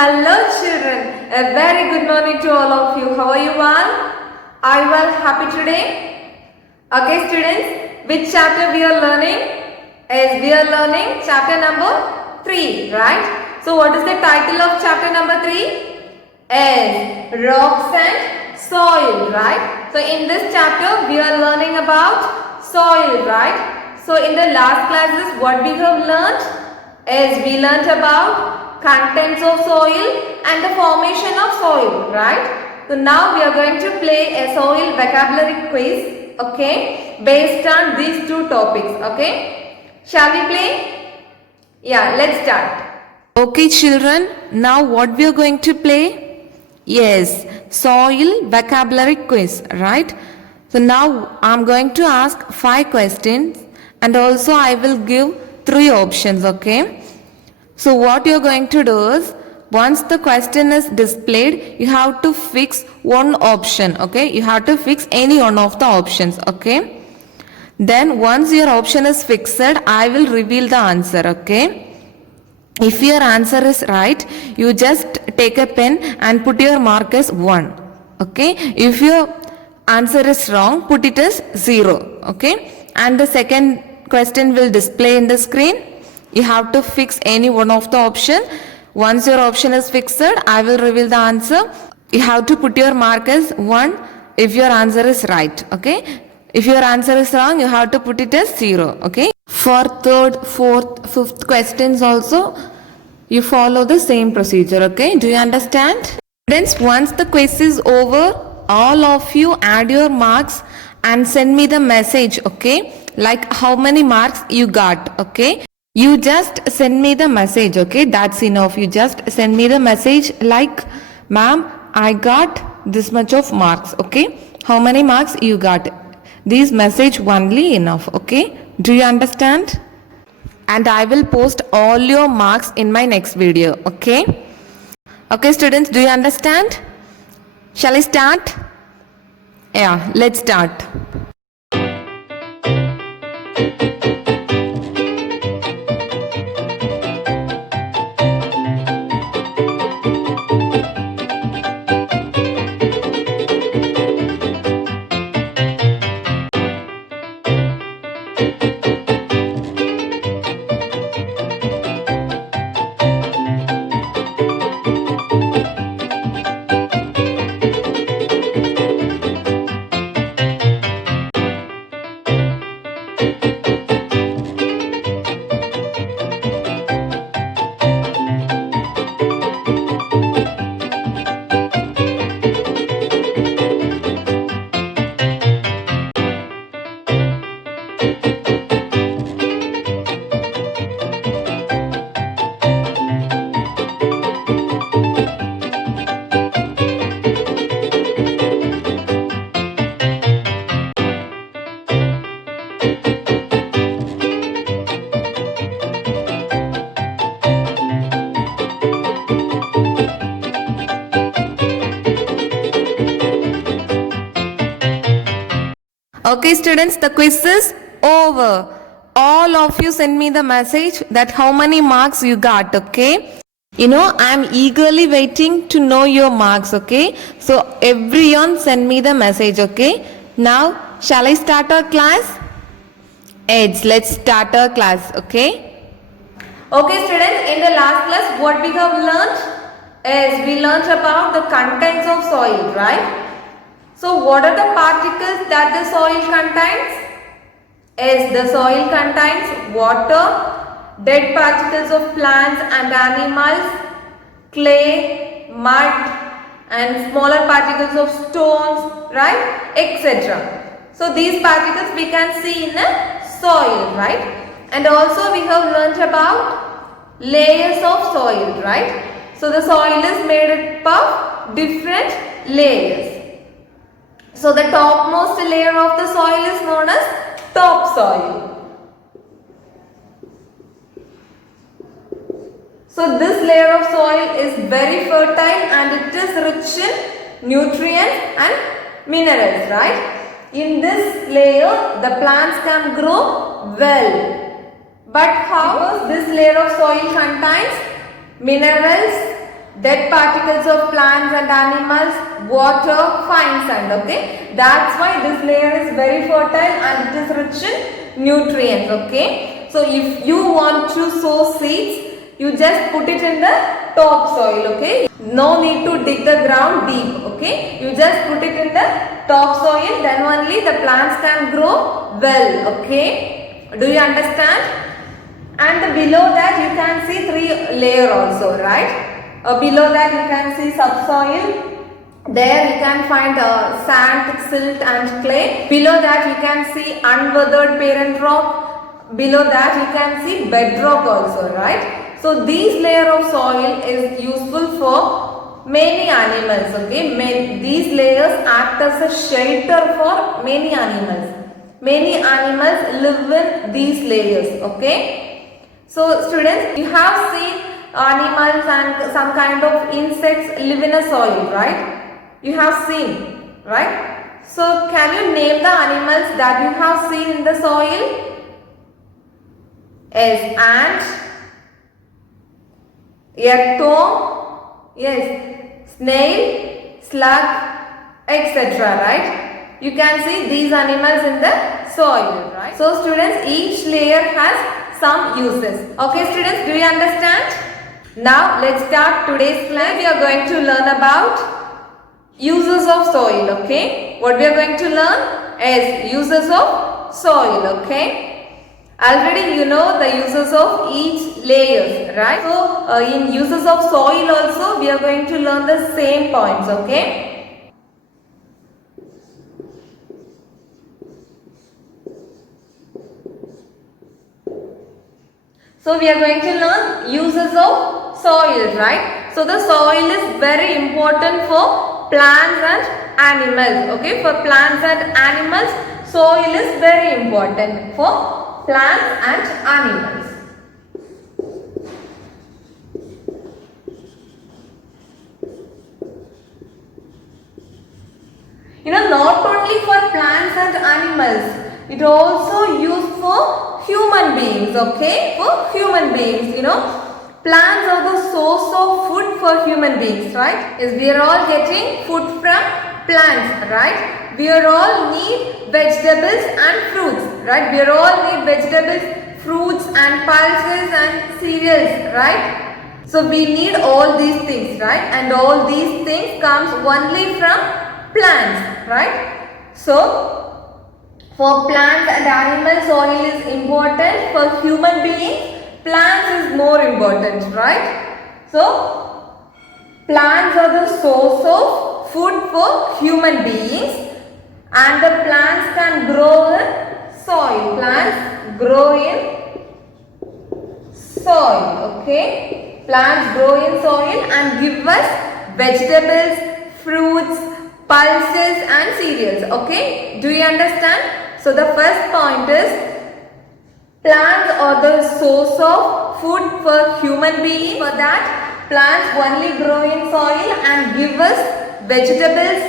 Hello children, a very good morning to all of you. How are you all? Are you all happy today? Okay students, which chapter we are learning? Yes, we are learning chapter number 3, right? So what is the title of chapter number 3? Yes, rocks and soil, right? So in this chapter we are learning about soil, right? So in the last classes what we have learned? Yes, we learnt about contents of soil and the formation of soil, right? So now we are going to play a soil vocabulary quiz, okay, based on these two topics, okay. Shall we play? Yeah, let's start. Okay children, now what we are going to play? Yes, soil vocabulary quiz, right? So now I am going to ask 5 questions and also I will give 3 options, okay? So what you are going to do is, once the question is displayed, you have to fix one option, okay? You have to fix any one of the options, okay? Then once your option is fixed, I will reveal the answer, okay? If your answer is right, you just take a pen and put your mark as 1, okay? If your answer is wrong, put it as 0, okay? And the second question will display in the screen. You have to fix any one of the option. Once your option is fixed, I will reveal the answer. You have to put your mark as 1 if your answer is right, okay? If your answer is wrong, you have to put it as 0, okay? For third, fourth, fifth questions also, you follow the same procedure, okay? Do you understand? Students, once the quiz is over, all of you add your marks and send me the message, okay? Like how many marks you got, okay? You just send me the message, okay? That's enough. You just send me the message like, ma'am, I got this much of marks, okay? How many marks you got? This message only enough, okay? Do you understand? And I will post all your marks in my next video, okay? Okay, students, do you understand? Shall I start? Yeah, let's start. Okay students, the quiz is over. All of you send me the message that how many marks you got, okay? You know, I am eagerly waiting to know your marks, okay? So everyone send me the message, okay? Now, shall I start our class? Eds, let's start our class, okay? Okay students, in the last class what we have learnt is we learnt about the contents of soil, right? So what are the particles that the soil contains? Yes, the soil contains water, dead particles of plants and animals, clay, mud and smaller particles of stones, right, etc. So these particles we can see in the soil, right? And also we have learnt about layers of soil, right? So the soil is made up of different layers. So the topmost layer of the soil is known as topsoil. So this layer of soil is very fertile and it is rich in nutrients and minerals, right? In this layer the plants can grow well. But how? Because this layer of soil contains minerals, dead particles of plants and animals, water, fine sand. Okay, that's why this layer is very fertile and it is rich in nutrients. Okay, so if you want to sow seeds, you just put it in the topsoil. Okay, no need to dig the ground deep. Okay, you just put it in the topsoil, then only the plants can grow well. Okay, do you understand? And below that you can see three layer also, right? Below that you can see subsoil. There you can find sand, silt and clay. Below that you can see unweathered parent rock. Below that you can see bedrock also, right? So these layer of soil is useful for many animals. Okay, these layers act as a shelter for many animals. Many animals live in these layers. Okay, so students, you have seen animals and some kind of insects live in a soil, right? You have seen, right? So can you name the animals that you have seen in the soil? Yes, ant, earthworm, yes, snail, slug, etc. Right? You can see these animals in the soil, right? So students, each layer has some uses. Okay students, do you understand? Now let's start today's class. We are going to learn about uses of soil. Okay, what we are going to learn is uses of soil. Okay, already you know the uses of each layers, right? So in uses of soil also we are going to learn the same points. Okay, so we are going to learn uses of soil, right? So the soil is very important for plants and animals. Okay, for plants and animals, soil is very important for plants and animals. You know, not only for plants and animals, it also used for human beings. Okay, for human beings, you know, plants are the source of food for human beings, right? Yes, we are all getting food from plants, right? We are all need vegetables and fruits, right? We are all need vegetables, fruits and pulses and cereals, right? So we need all these things, right? And all these things comes only from plants, right? So for plants and animals, soil is important. For human beings, plants is more important, right? So plants are the source of food for human beings, and the plants can grow in soil. Plants grow in soil. Okay, plants grow in soil and give us vegetables, fruits, pulses and cereals. Okay, do you understand? So the first point is plants are the source of food for human beings. For that, plants only grow in soil and give us vegetables,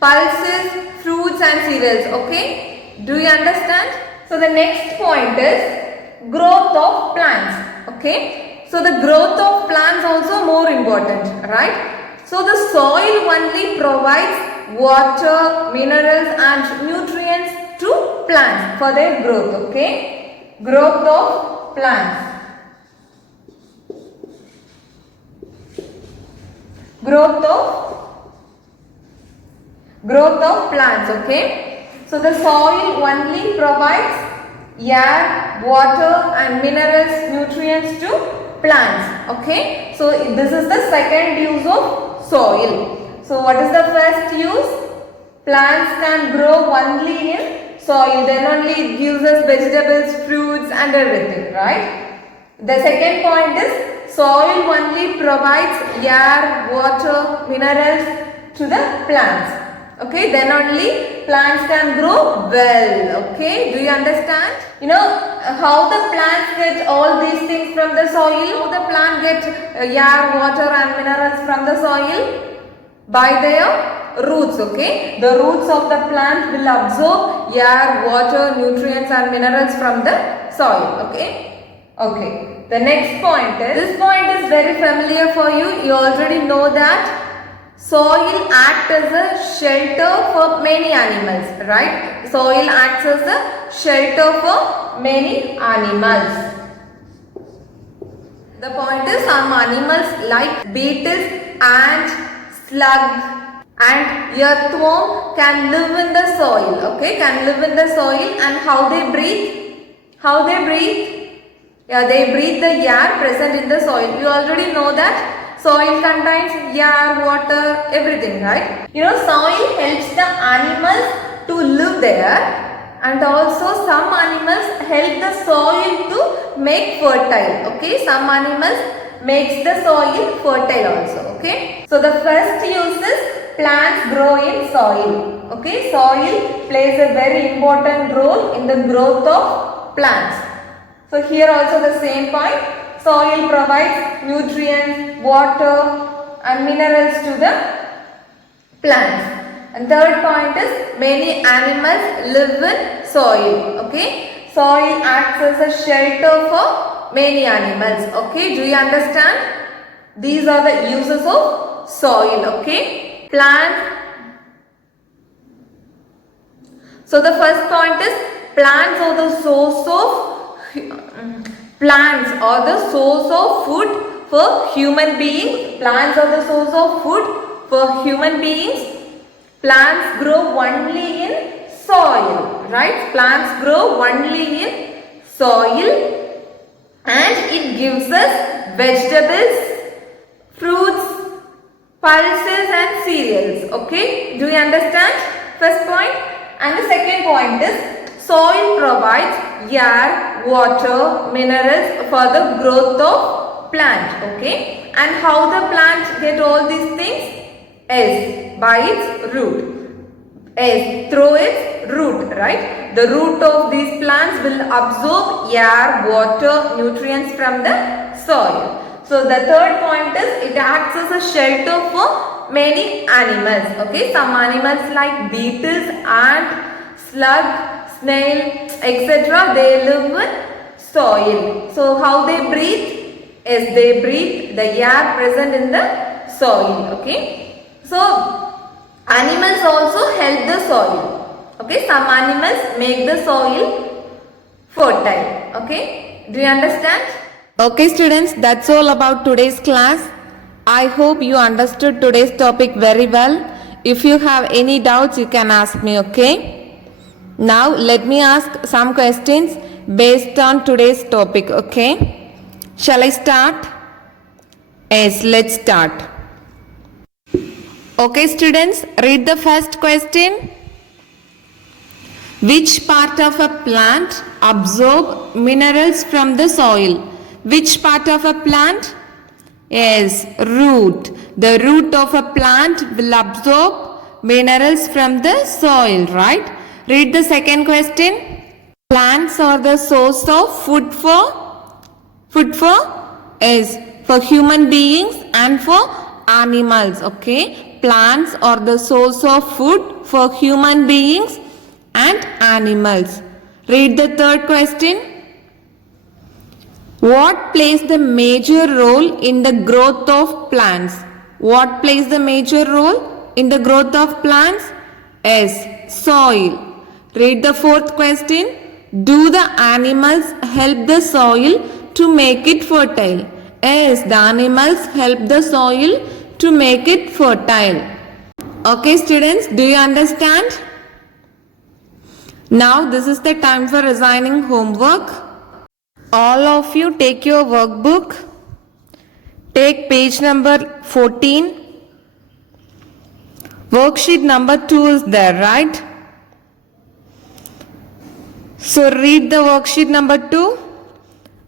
pulses, fruits and cereals. Okay, do you understand? So the next point is growth of plants. Okay, so the growth of plants also more important, right? So the soil only provides water, minerals and nutrients to plants for their growth. Okay, growth of plants. Growth of plants. Okay, so the soil only provides air, water and minerals, nutrients to plants. Okay, so this is the second use of soil. So what is the first use? Plants can grow only in soil, then only it gives us vegetables, fruits and everything, right? The second point is soil only provides air, water, minerals to the plants. Okay, then only plants can grow well. Okay, do you understand? You know how the plants get all these things from the soil? How the plant get air, water and minerals from the soil? By their roots. Okay, the roots of the plant will absorb air, water, nutrients and minerals from the soil. Okay, The next point is, this point is very familiar for you. You already know that soil acts as a shelter for many animals, right? Soil acts as a shelter for many animals. The point is, some animals like beetles, ants, slug and earthworm can live in the soil, okay? Can live in the soil. And how they breathe? How they breathe? Yeah, they breathe the air present in the soil. You already know that soil contains air, water, everything, right? You know, soil helps the animals to live there. And also some animals help the soil to make fertile, okay? Some animals makes the soil fertile also, okay? So the first use is plants grow in soil, okay? Soil plays a very important role in the growth of plants. So here also the same point, soil provides nutrients, water and minerals to the plants. And third point is, many animals live in soil, okay? Soil acts as a shelter for many animals, okay? Do you understand? These are the uses of soil, okay? Plants. So the first point is, plants are the source of food for human beings. Plants are the source of food for human beings. Plants grow only in soil, right? Plants grow only in soil and it gives us vegetables, fruits, pulses and cereals, okay? Do you understand? First point. And the second point is, soil provides air, water, minerals for the growth of plant, okay? And how the plant get all these things? Is by its root. Is through its root, right? The root of these plants will absorb air, water, nutrients from the soil. So the third point is, it acts as a shelter for many animals, okay? Some animals like beetles, ant, slug, snail, etc. they live in soil. So how they breathe? Is they breathe the air present in the soil, okay? So, animals also help the soil, okay? Some animals make the soil fertile, okay? Do you understand? Okay students, that's all about today's class. I hope you understood today's topic very well. If you have any doubts, you can ask me, okay? Now let me ask some questions based on today's topic, okay? Shall I start? Yes, let's start. Okay students, read the first question. Which part of a plant absorb minerals from the soil? Which part of a plant? Yes, root. The root of a plant will absorb minerals from the soil, right? Read the second question. Plants are the source of food for yes, for human beings and for animals, okay? Plants are the source of food for human beings and animals. Read the third question. What plays the major role in the growth of plants? What plays the major role in the growth of plants? Yes, soil. Read the fourth question. Do the animals help the soil to make it fertile? Yes, the animals help the soil to make it fertile. Okay students, do you understand? Now this is the time for assigning homework. All of you take your workbook. Take page number 14. Worksheet number 2 is there, right? So read the worksheet number 2.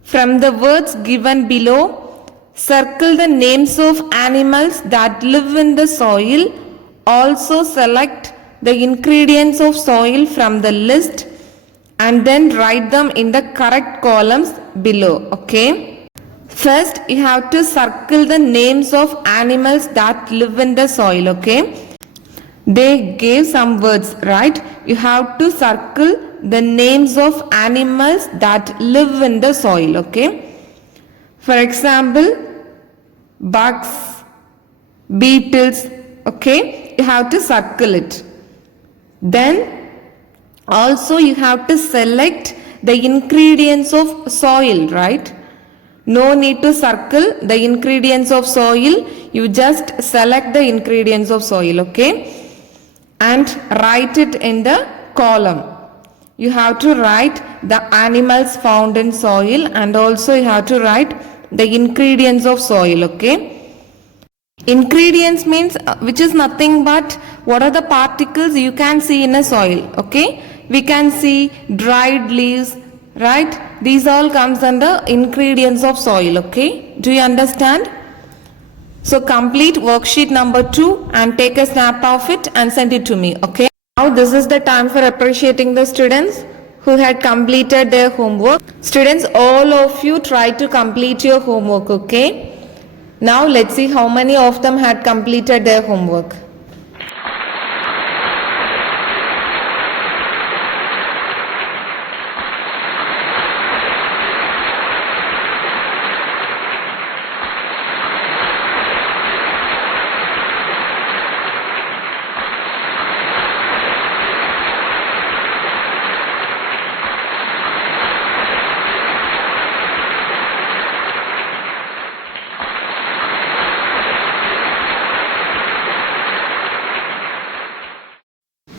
From the words given below, circle the names of animals that live in the soil. Also select the ingredients of soil from the list and then write them in the correct columns below, okay? First, you have to circle the names of animals that live in the soil, okay? They gave some words, right? You have to circle the names of animals that live in the soil, okay? For example, bugs, beetles, okay, you have to circle it. Then also you have to select the ingredients of soil, right? No need to circle the ingredients of soil, you just select the ingredients of soil, okay? And write it in the column. You have to write the animals found in soil and also you have to write the ingredients of soil, okay? Ingredients means which is nothing but what are the particles you can see in a soil, okay? We can see dried leaves, right? These all comes under ingredients of soil, okay? Do you understand? So complete worksheet number 2 and take a snap of it and send it to me, okay? Now this is the time for appreciating the students who had completed their homework. Students, all of you try to complete your homework, okay? Now let's see how many of them had completed their homework.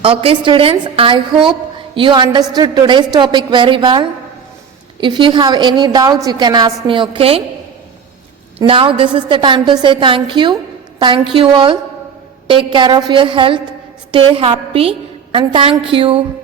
Okay students, I hope you understood today's topic very well. If you have any doubts, you can ask me, okay? Now this is the time to say thank you. Thank you all. Take care of your health. Stay happy and thank you.